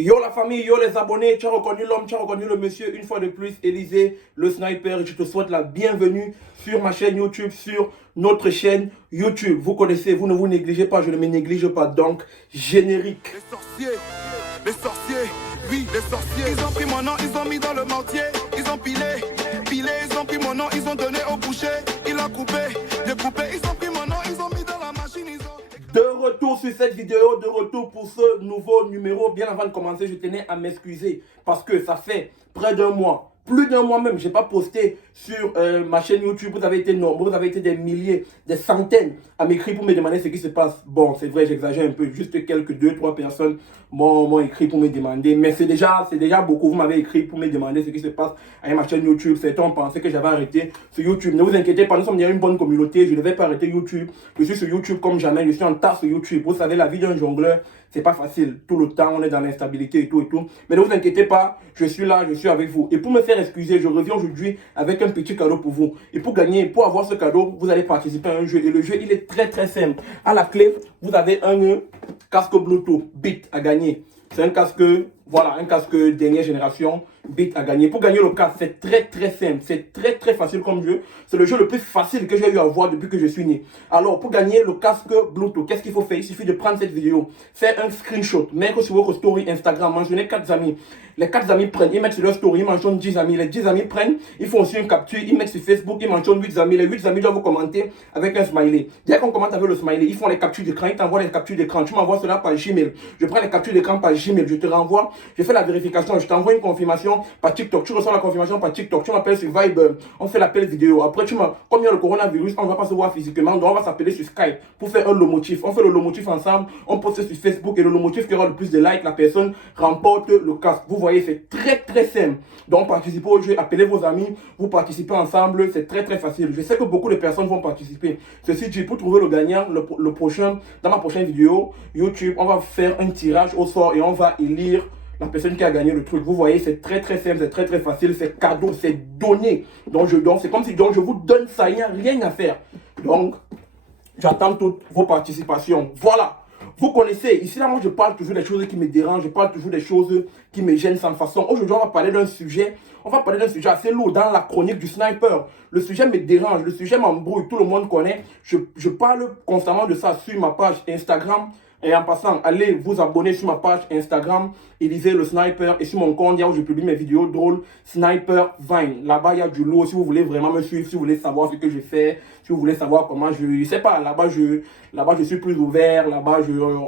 Yo la famille, yo les abonnés, tu as reconnu l'homme, tu as reconnu le monsieur, une fois de plus, Élisée, le sniper. Je te souhaite la bienvenue sur ma chaîne YouTube, sur notre chaîne YouTube. Vous connaissez, vous ne vous négligez pas, je ne me néglige pas, donc générique. Les sorciers, oui, les sorciers. Ils ont pris mon nom, ils ont mis dans le mortier. Ils ont pilé, ils ont pris mon nom, ils ont donné au boucher. Ils l'ont coupé, découpé, ils ont pris mon nom, ils ont mis dans la machine, ils ont... De retour sur cette vidéo, de retour pour ce nouveau numéro. Bien avant de commencer, je tenais à m'excuser parce que ça fait près d'un mois, plus d'un mois même, je n'ai pas posté sur ma chaîne YouTube. Vous avez été nombreux, vous avez été des milliers, des centaines à m'écrire pour me demander ce qui se passe. Bon, c'est vrai, j'exagère un peu, juste quelques 2-3 personnes m'ont écrit pour me demander. Mais c'est déjà beaucoup, vous m'avez écrit pour me demander ce qui se passe avec ma chaîne YouTube. Certains pensaient que j'avais arrêté sur YouTube. Ne vous inquiétez pas, nous sommes déjà une bonne communauté, je ne vais pas arrêter YouTube. Je suis sur YouTube comme jamais, je suis en tas sur YouTube. Vous savez, la vie d'un jongleur, c'est pas facile. Tout le temps, on est dans l'instabilité et tout et tout. Mais ne vous inquiétez pas, je suis là, je suis avec vous. Et pour me faire excuser, je reviens aujourd'hui avec un petit cadeau pour vous. Et pour gagner, pour avoir ce cadeau, vous allez participer à un jeu. Et le jeu, il est très simple. À la clé, vous avez un casque Bluetooth Beat à gagner. C'est un casque, voilà, un casque dernière génération Beat à gagner. Pour gagner le casque, c'est très simple. C'est très facile comme jeu. C'est le jeu le plus facile que j'ai eu à voir depuis que je suis né. Alors, pour gagner le casque Bluetooth, qu'est-ce qu'il faut faire? Il suffit de prendre cette vidéo, faire un screenshot, mettre sur votre story Instagram, mentionner 4 amis. Les 4 amis prennent, ils mettent sur leur story, ils mentionnent 10 amis. Les 10 amis prennent, ils font aussi une capture, ils mettent sur Facebook, ils mentionnent 8 amis. Les 8 amis doivent vous commenter avec un smiley. Dès qu'on commente avec le smiley, ils font les captures d'écran, ils t'envoient les captures d'écran. Tu m'envoies cela par Gmail. Je prends les captures d'écran par Gmail, je te renvoie, je fais la vérification, je t'envoie une confirmation par TikTok. Tu reçois la confirmation par TikTok, tu m'appelles sur Viber, on fait l'appel vidéo. Après, comme il y a le coronavirus, on ne va pas se voir physiquement, donc on va s'appeler sur Skype pour faire un lomotif. On fait le lomotif ensemble, on poste sur Facebook et le lomotif qui aura le plus de likes, la personne remporte le casque. Vous voyez, c'est très simple. Donc, participez au jeu, appelez vos amis, vous participez ensemble, c'est très facile. Je sais que beaucoup de personnes vont participer. Ceci dit, pour trouver le gagnant, le prochain, dans ma prochaine vidéo YouTube, on va faire un tirage au sort et on va élire la personne qui a gagné le truc. Vous voyez, c'est très simple, c'est très facile, c'est cadeau, c'est donné. Donc c'est comme si je vous donne ça, il n'y a rien à faire. Donc, j'attends toutes vos participations. Voilà. Vous connaissez, ici là, moi je parle toujours des choses qui me dérangent, je parle toujours des choses qui me gênent sans façon. Aujourd'hui, on va parler d'un sujet, assez lourd dans la chronique du sniper. Le sujet me dérange, le sujet m'embrouille, tout le monde connaît. Je parle constamment de ça sur ma page Instagram. Et en passant, allez vous abonner sur ma page Instagram, Élisée le sniper, et sur mon compte, où je publie mes vidéos drôles, Sniper Vine. Là-bas, il y a du lourd. Si vous voulez vraiment me suivre, si vous voulez savoir ce que je fais, si vous voulez savoir comment je sais pas, là-bas, je suis plus ouvert, là-bas,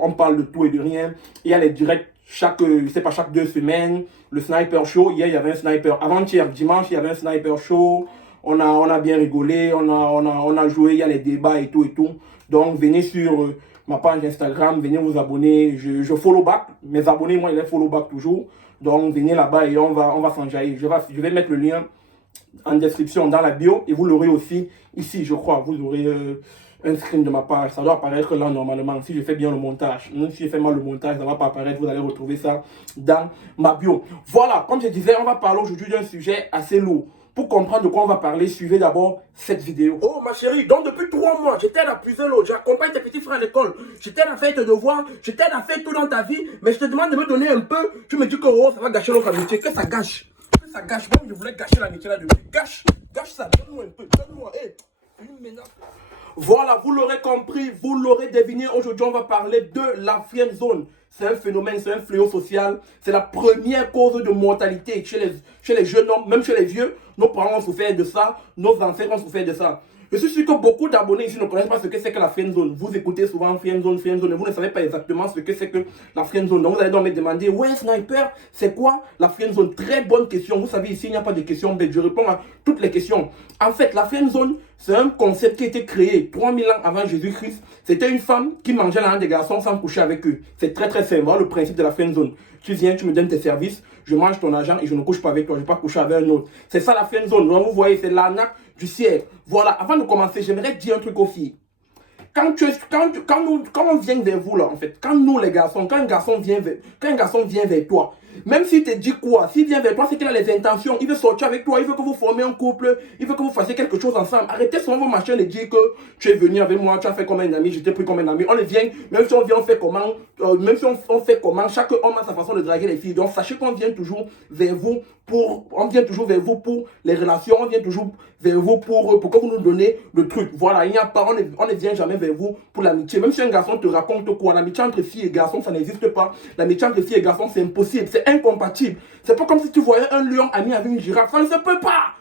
on parle de tout et de rien. Il y a les directs chaque 2 semaines, le sniper show. Hier, il y avait un sniper, avant-hier, dimanche, il y avait un sniper show. On a bien rigolé, on a joué, il y a les débats et tout. Donc, venez sur ma page Instagram, venez vous abonner, je follow back, mes abonnés, moi, ils les follow back toujours. Donc, venez là-bas et on va s'enjailler. Je vais mettre le lien en description dans la bio et vous l'aurez aussi ici, je crois. Vous aurez un screen de ma page, ça doit apparaître là normalement, si je fais bien le montage. Même si je fais mal le montage, ça ne va pas apparaître, vous allez retrouver ça dans ma bio. Voilà, comme je disais, on va parler aujourd'hui d'un sujet assez lourd. Pour comprendre de quoi on va parler, suivez d'abord cette vidéo. Oh ma chérie, donc depuis 3 mois, je t'aide à puiser l'eau, j'accompagne tes petits frères à l'école, je t'aide à faire tes devoirs, je t'aide à faire tout dans ta vie, mais je te demande de me donner un peu, tu me dis que oh, ça va gâcher notre amitié, que ça gâche. Que ça gâche, moi je voulais gâcher l'amitié là depuis. Gâche ça, donne-moi un peu, donne-moi, hé, Voilà, vous l'aurez compris, vous l'aurez deviné, aujourd'hui on va parler de la friend zone. C'est un phénomène, c'est un fléau social. C'est la première cause de mortalité chez les jeunes hommes, même chez les vieux. Nos parents ont souffert de ça, nos ancêtres ont souffert de ça. Je suis sûr que beaucoup d'abonnés ici ne connaissent pas ce que c'est que la friend zone. Vous écoutez souvent friend zone, et vous ne savez pas exactement ce que c'est que la friend zone. Donc vous allez donc me demander, ouais sniper, c'est quoi la friend zone? Très bonne question. Vous savez, ici il n'y a pas de questions bêtes. Je réponds à toutes les questions. En fait, la friend zone, c'est un concept qui a été créé 3000 ans avant Jésus-Christ. C'était une femme qui mangeait la langue des garçons sans coucher avec eux. C'est très simple. Voilà le principe de la friend zone. Tu viens, tu me donnes tes services, je mange ton argent et je ne couche pas avec toi. Je ne vais pas coucher avec un autre. C'est ça la friend zone. Donc, vous voyez, c'est l'arnaque du siècle. Voilà, avant de commencer, j'aimerais dire un truc aux filles. Quand on vient vers vous là, en fait, quand nous les garçons, quand un garçon vient vers toi, Même s'il te dit quoi, s'il vient vers toi, c'est qu'il a les intentions, il veut sortir avec toi, il veut que vous formiez un couple, il veut que vous fassiez quelque chose ensemble. Arrêtez souvent vos machins de dire que tu es venu avec moi, tu as fait comme un ami, je t'ai pris comme un ami. On vient, même si on vient, on fait comment, même si on fait comment, chaque homme a sa façon de draguer les filles. Donc sachez qu'on vient toujours vers vous pour les relations, on vient toujours vers vous pour que vous nous donnez le truc. Voilà, il n'y a pas, on ne vient jamais vers vous pour l'amitié. Même si un garçon te raconte quoi, l'amitié entre filles et garçons, ça n'existe pas. L'amitié entre filles et garçons, c'est impossible, c'est incompatible. C'est pas comme si tu voyais un lion ami avec une girafe, ça ne se peut pas.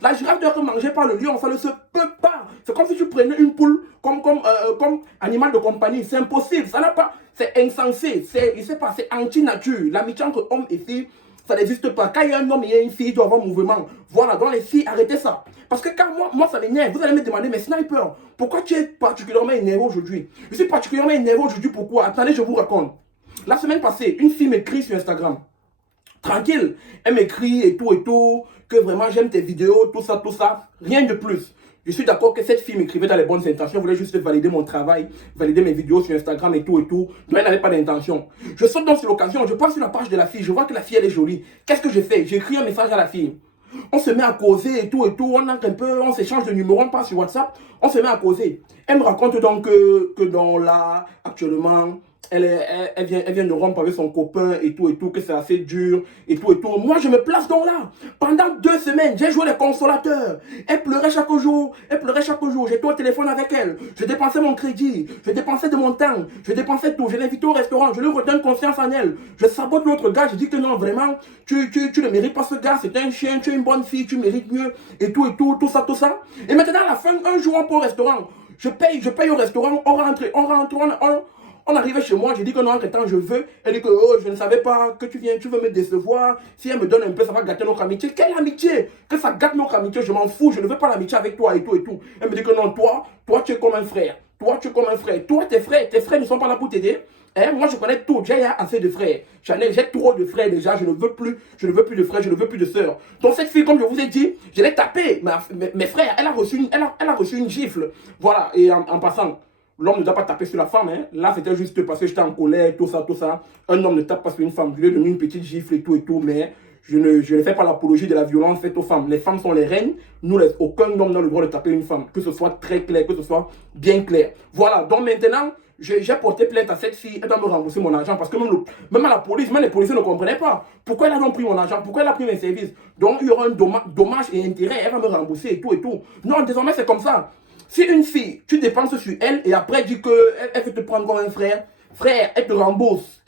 La girafe doit être mangée par le lion, ça ne se peut pas. C'est comme si tu prenais une poule comme animal de compagnie, c'est impossible, ça n'a pas, c'est insensé, c'est anti-nature. L'amitié entre hommes et filles, ça n'existe pas. Quand il y a un homme et il y a une fille, il doit avoir un mouvement. Voilà, donc les filles, arrêtez ça. Parce que quand moi ça m'énerve, vous allez me demander, mais Sniper, pourquoi tu es particulièrement énervé aujourd'hui? Je suis particulièrement énervé aujourd'hui, pourquoi? Attendez, je vous raconte. La semaine passée, une fille m'écrit sur Instagram. Tranquille, elle m'écrit et tout, que vraiment j'aime tes vidéos, tout ça, rien de plus. Je suis d'accord que cette fille m'écrivait dans les bonnes intentions, elle voulait juste valider mon travail, valider mes vidéos sur Instagram et tout, mais elle n'avait pas d'intention. Je saute donc sur l'occasion, je passe sur la page de la fille, je vois que la fille elle est jolie. Qu'est-ce que je fais? J'écris un message à la fille. On se met à causer et tout, on entre un peu, on s'échange de numéros, on passe sur WhatsApp, on se met à causer. Elle me raconte donc que dans là, actuellement, elle vient de rompre avec son copain et tout, que c'est assez dur et tout. Moi, je me place donc là. Pendant 2 semaines, j'ai joué les consolateurs. Elle pleurait chaque jour. J'étais au téléphone avec elle. Je dépensais mon crédit. Je dépensais de mon temps. Je dépensais tout. Je l'invitais au restaurant. Je lui redonne confiance en elle. Je sabote l'autre gars. Je dis que non, vraiment, tu ne mérites pas ce gars. C'est un chien. Tu es une bonne fille. Tu mérites mieux. Et tout, tout ça. Et maintenant, à la fin, un jour, on part au restaurant. Je paye au restaurant. On arrivait chez moi, j'ai dit que non, entre-temps, je veux. Elle dit que oh, je ne savais pas que tu veux me décevoir. Si elle me donne un peu, ça va gâter notre amitié. Quelle amitié? Que ça gâte notre amitié, je m'en fous. Je ne veux pas l'amitié avec toi et tout. Elle me dit que non, toi, tu es comme un frère. Toi, tes frères ne sont pas là pour t'aider. Moi, je connais tout. J'ai assez de frères. J'ai trop de frères déjà. Je ne veux plus de frères. Je ne veux plus de sœurs. Donc, cette fille, comme je vous ai dit, je l'ai tapée. Mes frères, elle a reçu une gifle. Voilà. Et en passant, l'homme ne doit pas taper sur la femme. Là, c'était juste parce que j'étais en colère, tout ça. Un homme ne tape pas sur une femme. Je lui ai donné une petite gifle et tout, mais je ne fais pas l'apologie de la violence faite aux femmes. Les femmes sont les reines. Aucun homme n'a le droit de taper une femme. Que ce soit très clair, que ce soit bien clair. Voilà, donc maintenant, j'ai porté plainte à cette fille. Elle doit me rembourser mon argent parce que même à la police, même les policiers ne comprenaient pas. Pourquoi elle a donc pris mon argent? Pourquoi elle a pris mes services? Donc, il y aura un dommage et intérêt. Elle va me rembourser et tout. Non, désormais, c'est comme ça. Si une fille, tu dépenses sur elle et après dit qu'elle veut te prendre comme un frère, elle te rembourse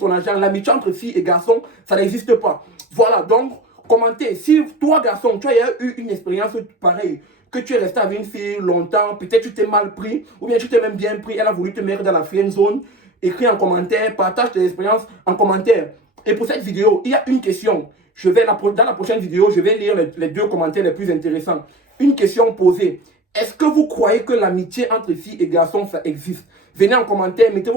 ton argent. L'amitié entre filles et garçons, ça n'existe pas. Voilà, donc, commentez. Si toi, garçon, tu as eu une expérience pareille, que tu es resté avec une fille longtemps, peut-être tu t'es mal pris, ou bien tu t'es même bien pris, elle a voulu te mettre dans la friend zone, écris en commentaire, partage tes expériences en commentaire. Et pour cette vidéo, il y a une question. Dans la prochaine vidéo, je vais lire les 2 commentaires les plus intéressants. Une question posée. Est-ce que vous croyez que l'amitié entre filles et garçons, ça existe? Venez en commentaire, mettez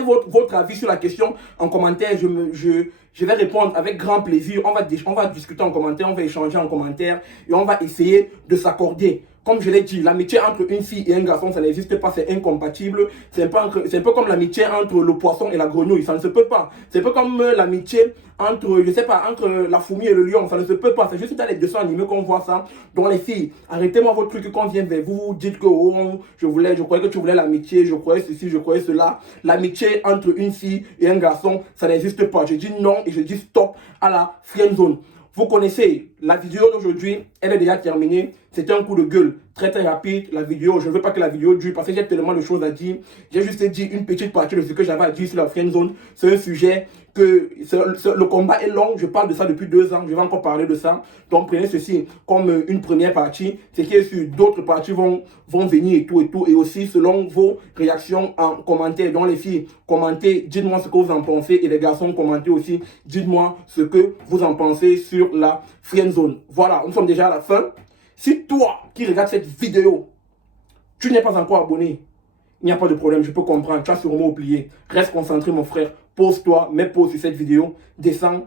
votre avis sur la question en commentaire. Je vais répondre avec grand plaisir. On va discuter en commentaire, on va échanger en commentaire et on va essayer de s'accorder. Comme je l'ai dit, l'amitié entre une fille et un garçon, ça n'existe pas, c'est incompatible. C'est un peu comme l'amitié entre le poisson et la grenouille, ça ne se peut pas. C'est un peu comme l'amitié entre la fourmi et le lion, ça ne se peut pas. C'est juste dans les dessins animés qu'on voit ça. Donc les filles, arrêtez-moi votre truc quand on vient vers vous, dites que oh, je croyais que tu voulais l'amitié, je croyais ceci, je croyais cela. L'amitié entre une fille et un garçon, ça n'existe pas. Je dis non et je dis stop à la friend zone. Vous connaissez, la vidéo d'aujourd'hui, elle est déjà terminée. C'était un coup de gueule très rapide. La vidéo, je ne veux pas que la vidéo dure parce que j'ai tellement de choses à dire. J'ai juste dit une petite partie de ce que j'avais à dire sur la friend zone. C'est un sujet le combat est long. Je parle de ça depuis 2 ans. Je vais encore parler de ça. Donc prenez ceci comme une première partie. C'est que sur d'autres parties vont venir et tout. Et aussi selon vos réactions en commentaire. Donc les filles, commentez, dites-moi ce que vous en pensez. Et les garçons, commentez aussi. Dites-moi ce que vous en pensez sur la friend zone. Voilà, nous sommes déjà à la fin. Si toi qui regardes cette vidéo, tu n'es pas encore abonné, il n'y a pas de problème, je peux comprendre. Tu as sûrement oublié. Reste concentré, mon frère. Pose-toi, mets pause sur cette vidéo. Descends,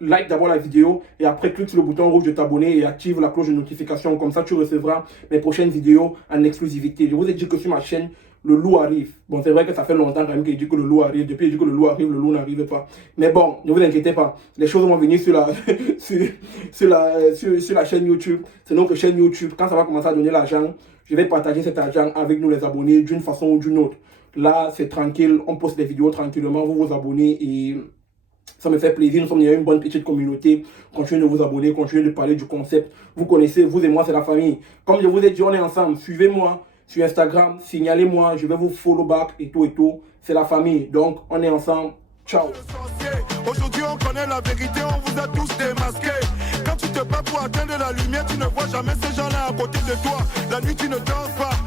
like d'abord la vidéo et après clique sur le bouton rouge de t'abonner et active la cloche de notification. Comme ça, tu recevras mes prochaines vidéos en exclusivité. Je vous ai dit que sur ma chaîne, le loup arrive. Bon, c'est vrai que ça fait longtemps quand même qu'il dit que le loup arrive. Depuis qu'il dit que le loup arrive, le loup n'arrive pas. Mais bon, ne vous inquiétez pas. Les choses vont venir sur la chaîne YouTube. C'est notre chaîne YouTube. Quand ça va commencer à donner l'argent, je vais partager cet argent avec nous les abonnés d'une façon ou d'une autre. Là, c'est tranquille. On poste des vidéos tranquillement. Vous vous abonnez et ça me fait plaisir. Nous sommes une bonne petite communauté. Continuez de vous abonner, continuez de parler du concept. Vous connaissez, vous et moi, c'est la famille. Comme je vous ai dit, on est ensemble. Suivez-moi sur Instagram, signalez-moi, je vais vous follow back et tout et tout. C'est la famille. Donc, on est ensemble. Ciao. Aujourd'hui, on connaît la vérité, on vous a tous démasqués. Quand tu te bats pour atteindre la lumière, tu ne vois jamais ces gens-là à côté de toi. La nuit, tu ne dors pas.